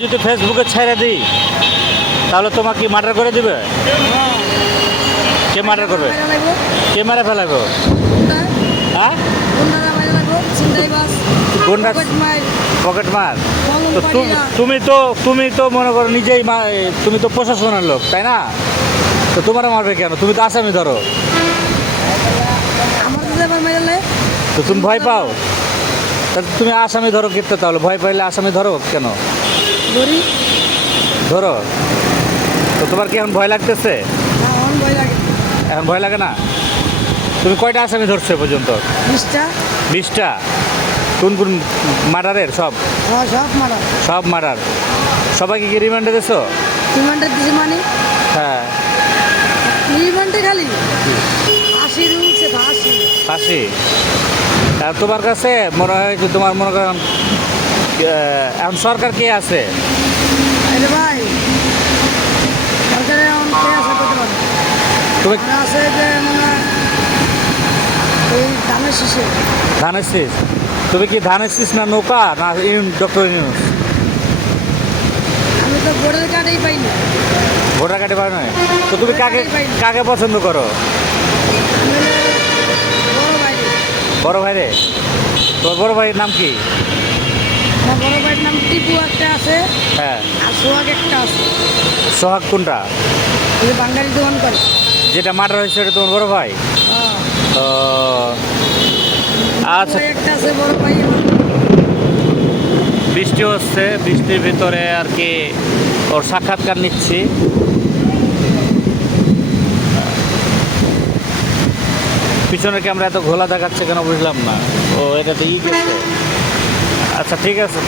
যদি ফেসবুকে ছেড়ে দিই তাহলে তোমাকে কি মার্ডার করে দিবে? কে মার্ডার করবে? কে মেরে ফেলাবো? হ্যাঁ, গুন্ডা পকেট মার। তো তুমি তো মনে করো নিজেই তুমি তো প্রশাসনের লোক, তাই না? তো তোমার মারবে কেন? তুমি তো আসামি ধরো। তো তুমি ভয় পাও? তাহলে তুমি আসামি ধরো কিন্তু, তাহলে ভয় পাইলে আসামি ধরো কেন? ধরো। তো তোমার কি এখন ভয় লাগতেছে? এখন ভয় লাগে না? তুমি কয়টা আসামি ধরছো এ পর্যন্ত? 20টা। কোন কোন মার্ডারের? সব সব মার্ডার। সবাইকে কি রিমান্ডে দিছো? হ্যাঁ, ফাঁসি। আর তোমার কাছে মনে হয় যে তোমার মনে করেন এখন সরকার কে আছে? তুমি ধানের শীষ। তুমি কি ধানের শীষ না নৌকা না ডক্টর ইউনূস? আমি তো ভোটার কার্ডই পাইনি। ভোটার কার্ডে পায় নয়? তো তুমি কাকে কাকে পছন্দ করো? বড় ভাইরে। তোমার বড় ভাইয়ের নাম কি? আমার বড় ভাইয়ের নাম টিপু একটা আছে, হ্যাঁ। আর সোহাগ একটা আছে। সোহাগ কোনটা? ওই বাঙালি দোকান করে। যেটা মার্ডার হয়েছে ওটা তোমার বড় ভাই? ও আচ্ছা। ওই একটা আছে বড় ভাই আমার। বৃষ্টি হচ্ছে, বৃষ্টির ভিতরে আর কি ওর সাক্ষাৎকার নিচ্ছি। পিছনের ক্যামেরা এত ঘোলা দেখাচ্ছে কেন বুঝলাম না। ও এটাতে ই করছে। আচ্ছা ঠিক আছে।